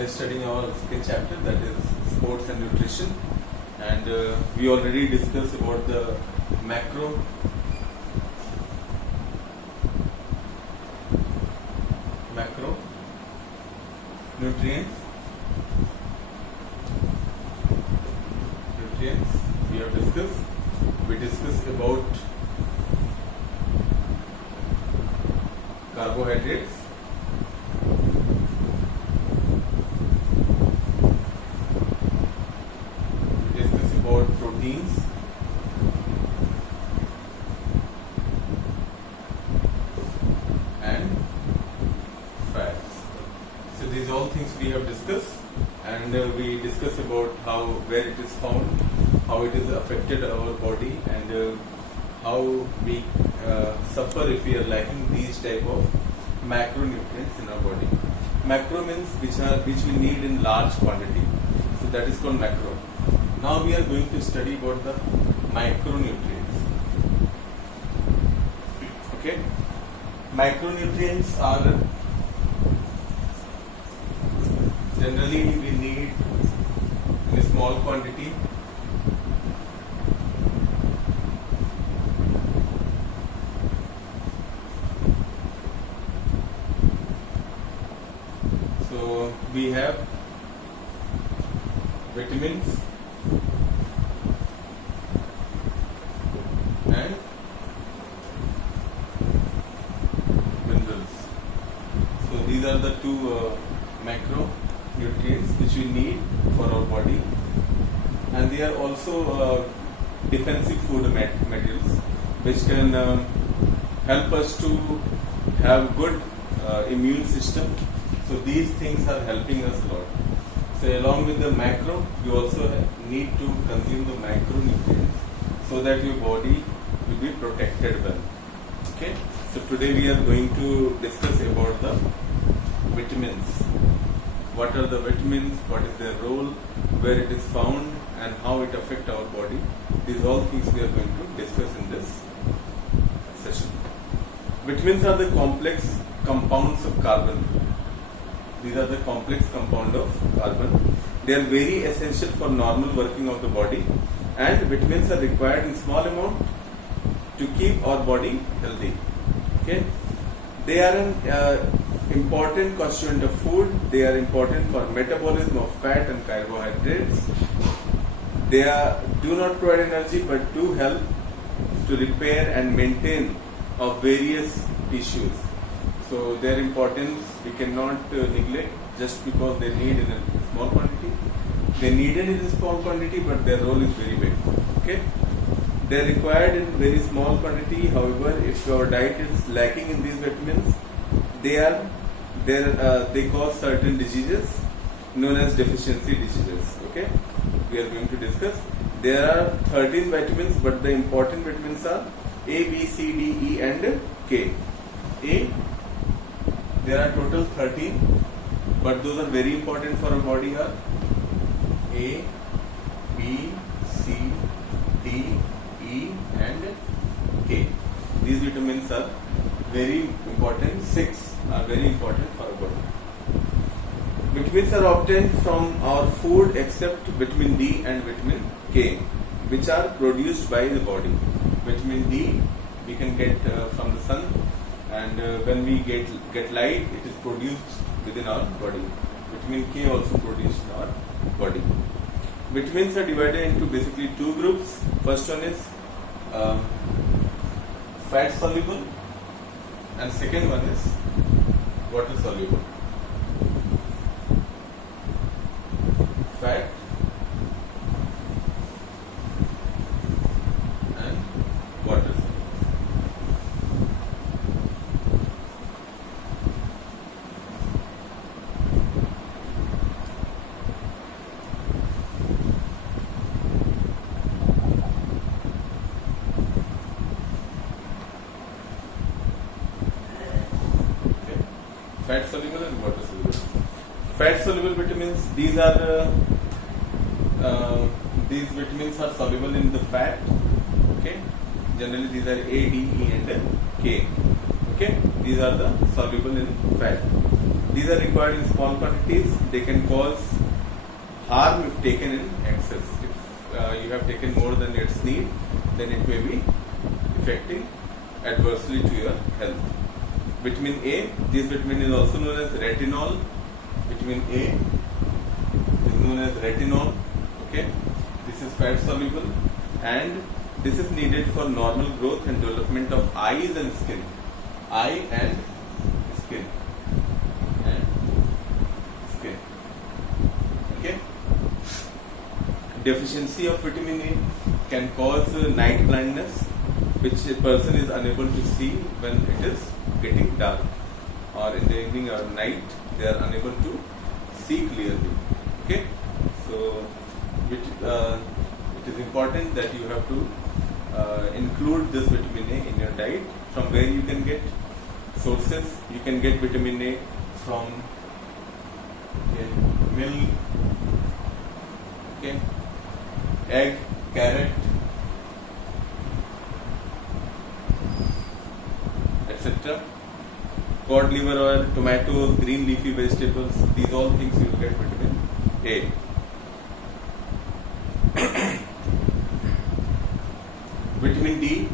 we are studying our second chapter, that is sports and nutrition, and we already discussed about the macro nutrients we have discussed. We discussed about carbohydrates, we discussed about proteins, and fats. So these all things we have discussed, and we discussed about where it is found, how it is affected our body, and how we suffer if we are lacking these type of macronutrients in our body. Macro means which we need in large quantity, so that is called macro. Now we are going to study about the micronutrients. Okay, macronutrients are generally we need in a small quantity. So we have vitamins and minerals. So these are the two macronutrients which we need for our body, and they are also defensive food materials which can help us to have good immune system. So these things are helping us a lot. So along with the macro, you also need to consume the macronutrients so that your body will be protected well. Okay. So today we are going to discuss about the vitamins. What are the vitamins? What is their role? Where it is found? And how it affects our body? These all things we are going to discuss in this session. Vitamins are the complex compounds of carbon. These are the complex compound of carbon. They are very essential for normal working of the body, and vitamins are required in small amount to keep our body healthy. Okay, they are an important constituent of food. They are important for metabolism of fat and carbohydrates. They do not provide energy but do help to repair and maintain of various tissues. So their importance we cannot neglect just because they need in a small quantity. They needed in a small quantity, but their role is very big. Okay, they are required in very small quantity. However, if your diet is lacking in these vitamins, they cause certain diseases known as deficiency diseases. Okay, we are going to discuss. There are 13 vitamins, but the important vitamins are A, B, C, D, E, and K. There are total 13, but those are very important for our body are A, B, C, D, E, and K. These vitamins are very important. 6 are very important for our body. Vitamins are obtained from our food except vitamin D and vitamin K, which are produced by the body. Vitamin D we can get from the sun, and when we get light, it is produced within our body. Vitamin K also produced in our body. Vitamins are divided into basically two groups. First one is fat soluble, and second one is water soluble. Fat and water soluble. Fat soluble and water soluble. Fat soluble vitamins, these vitamins are soluble in the fat. Okay, generally these are A, D, E, and K. Okay, these are the soluble in fat. These are required in small quantities. They can cause harm if taken in excess. If you have taken more than its need, then it may be affecting adversely to your health. Vitamin A, this vitamin is also known as retinol. Vitamin A is known as retinol. Okay, this is fat soluble, and this is needed for normal growth and development of eyes and skin. Eye and skin. Okay. Deficiency of vitamin A can cause night blindness, which a person is unable to see when it is getting dark, or in the evening or night they are unable to see clearly. Okay, so it is important that you have to include this vitamin A in your diet. From where you can get sources? You can get vitamin A from milk, egg, carrot, etc. Cod liver oil, tomatoes, green leafy vegetables, these all things you will get vitamin A. Vitamin D.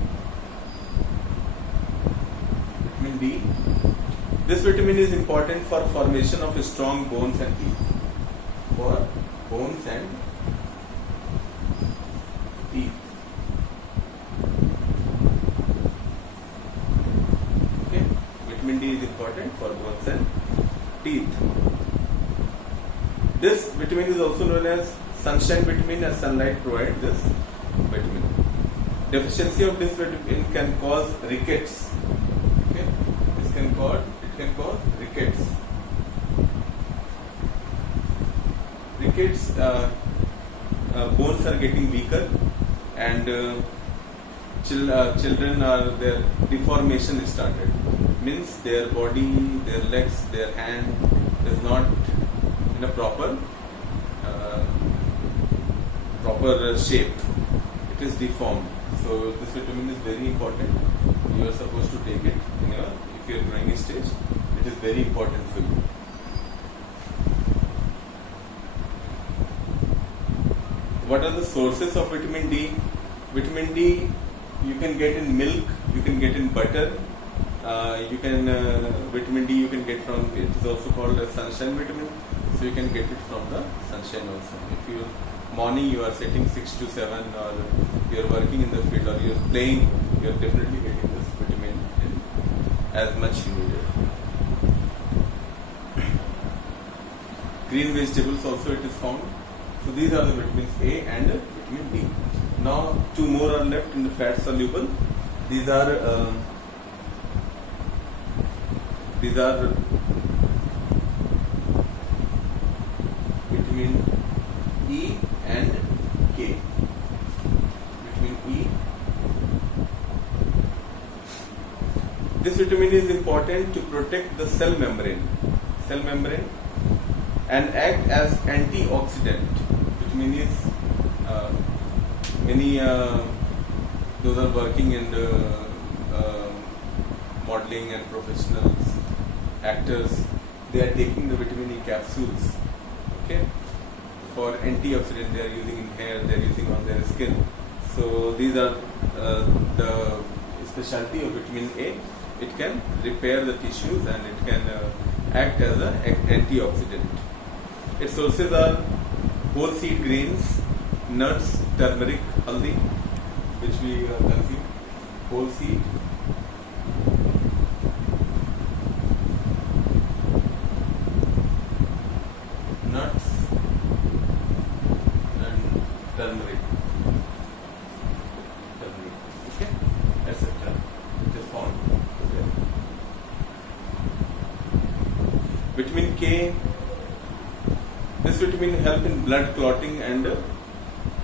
Vitamin D. This vitamin is important for formation of strong bones and teeth. For bones and teeth. Okay. Vitamin D is important for bones and teeth. This vitamin is also known as sunshine vitamin, as sunlight provides this vitamin. Deficiency of this vitamin can cause rickets. Okay, it can cause rickets. Rickets, bones are getting weaker, and children are their deformation is started. Means their body, their legs, their hand is not in a proper shape. It is deformed. So this vitamin is very important. You are supposed to take it if you are growing stage. It is very important for you. What are the sources of vitamin D? Vitamin D you can get in milk, you can get in butter. Vitamin D you can get from, it is also called a sunshine vitamin. So you can get it from the sunshine also. If you morning you are sitting 6 to 7, or you are working in the field, or you are playing, you are definitely getting this vitamin as much you need it. Green vegetables also it is found. So these are the vitamins A and vitamin D. Now 2 more are left in the fat soluble. These are vitamin E and K. Vitamin E. This vitamin is important to protect the cell membrane and act as antioxidant. Vitamin is many those are working in the modeling and professionals, actors, they are taking the vitamin E capsules. Okay, for antioxidant they are using in hair, they are using on their skin. So these are the specialty of vitamin A. It can repair the tissues and it can act as an antioxidant. Its sources are whole seed grains, nuts, turmeric, haldi, which we consume, whole seed, nuts, and turmeric, okay, etc. It is found there. Vitamin K. This vitamin helps in blood clotting and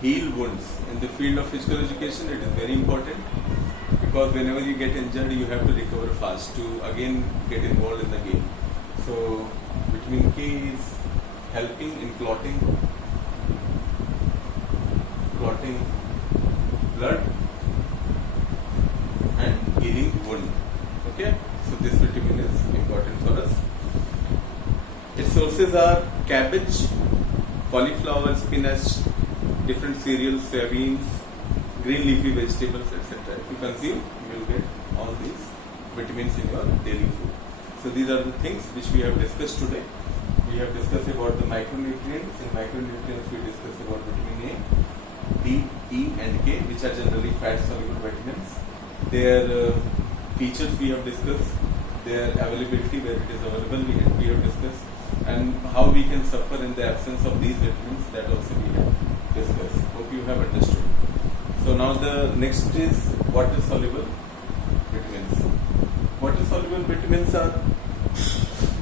heal wounds. In the field of physical education, it is very important, because whenever you get injured, you have to recover fast to again get involved in the game. So vitamin K is helping in clotting blood and healing wound. Okay, so this vitamin is important for us. sources are cabbage, cauliflower, spinach, different cereals, soybeans, green leafy vegetables, etc. If you consume, you will get all these vitamins in your daily food. So these are the things which we have discussed today. We have discussed about the micronutrients. In micronutrients, we discussed about vitamin A, D, E, and K, which are generally fat-soluble vitamins. Their features we have discussed, their availability, where it is available, we have discussed, and how we can suffer in the absence of these vitamins, that also we have discussed. Hope you have understood. So now the next is water-soluble vitamins. Water-soluble vitamins are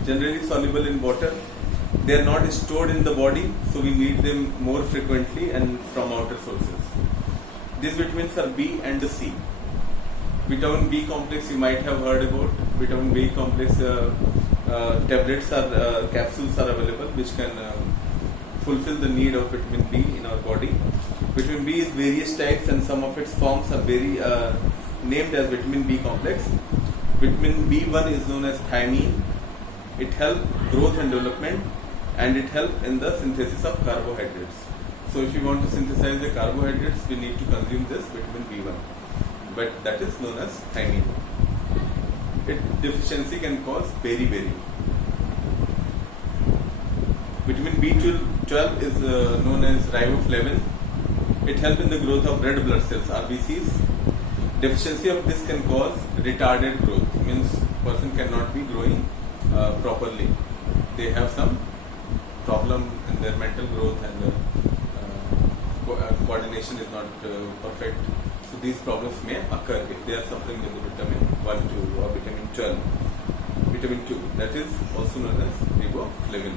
generally soluble in water. They are not stored in the body, so we need them more frequently and from outer sources. These vitamins are B and C. Vitamin B complex you might have heard about. Vitamin B complex tablets or capsules are available which can fulfill the need of vitamin B in our body. Vitamin B is various types and some of its forms are very named as vitamin B complex. Vitamin B1 is known as thiamine. It helps growth and development, and it helps in the synthesis of carbohydrates. So if you want to synthesize the carbohydrates, we need to consume this vitamin B1. But that is known as thiamine. Its deficiency can cause beriberi. Vitamin B12 is known as riboflavin. It helps in the growth of red blood cells, RBCs. Deficiency of this can cause retarded growth, means person cannot be growing properly. They have some problem in their mental growth and coordination is not perfect. So these problems may occur if they are suffering with the vitamin 1, 2 or vitamin 12. Vitamin 2, that is also known as riboflavin.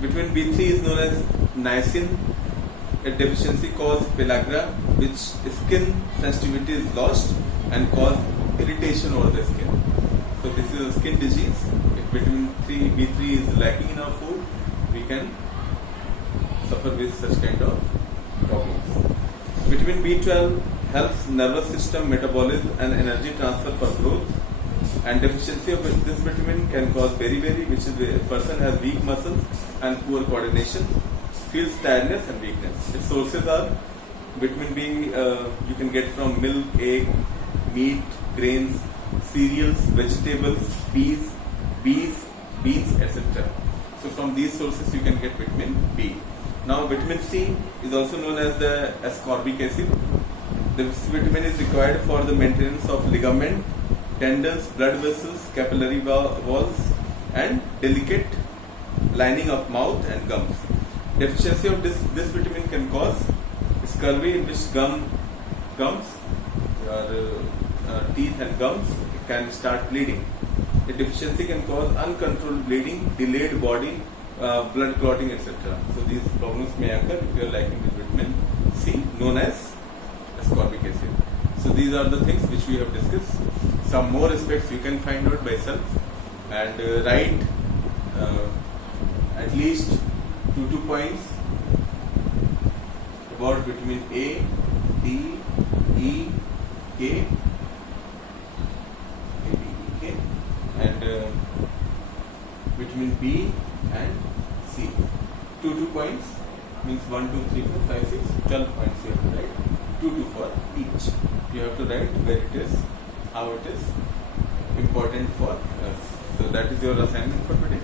Vitamin B3 is known as niacin. A deficiency causes pellagra, which skin sensitivity is lost and cause irritation over the skin. So this is a skin disease. If vitamin B3 is lacking in our food, we can suffer with such kind of problems. Vitamin B12 helps nervous system metabolism and energy transfer for growth. And deficiency of this vitamin can cause beriberi, which is a person has weak muscles and poor coordination, feels tiredness and weakness. Its sources are vitamin B you can get from milk, egg, meat, grains, cereals, vegetables, peas, beans, etc. So from these sources you can get vitamin B. Now vitamin C is also known as the ascorbic acid. This vitamin is required for the maintenance of ligament, tendons, blood vessels, capillary walls, and delicate lining of mouth and gums. Deficiency of this vitamin can cause scurvy, in which gums, your teeth and gums can start bleeding. A deficiency can cause uncontrolled bleeding, delayed body, blood clotting, etc. So these problems may occur if you are lacking with vitamin C, known as ascorbic acid. So these are the things which we have discussed. Some more aspects you can find out by self and write at least 2 points about vitamin A, D, E, K, and vitamin B and C. 2 points means 1, 2, 3, 4, 5, 6, 12 points you have to write. 2 for each. You have to write where it is, how it is important for us. So that is your assignment for today.